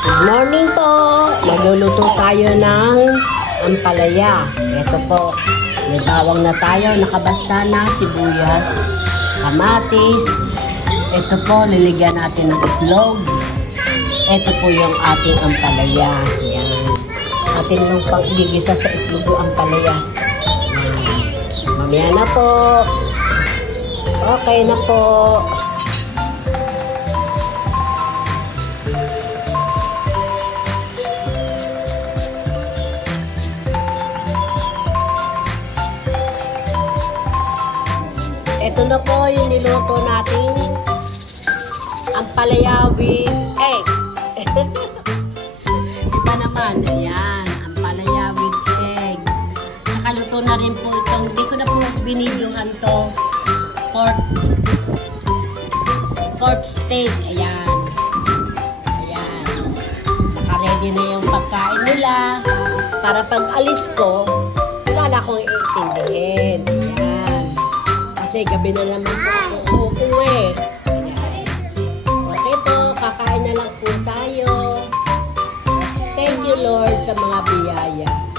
Good morning po! Magluluto tayo ng ampalaya. Ito po, may bawang na tayo, nakabasta na, sibuyas, kamatis. Ito po, liligyan natin ng itlog. Ito po yung ating ampalaya. Yan. Atin yung pang-igigisa sa itlog yung ampalaya. Yan. Mamaya na po. Okay na po. Ito na po yung niluto natin ampalaya with egg. Iba naman. Ayan. Ampalaya with egg. Nakaluto na rin po itong, hindi ko na po binidyohan to. Pork steak. Ayan. Ayan. Naka-ready na yung pagkain nila. Para pag alis ko, wala akong iintindihin. Ayan. Kasi gabi na naman po ako uuwi. Okay po, kakain na lang po tayo. Thank you Lord sa mga biyaya.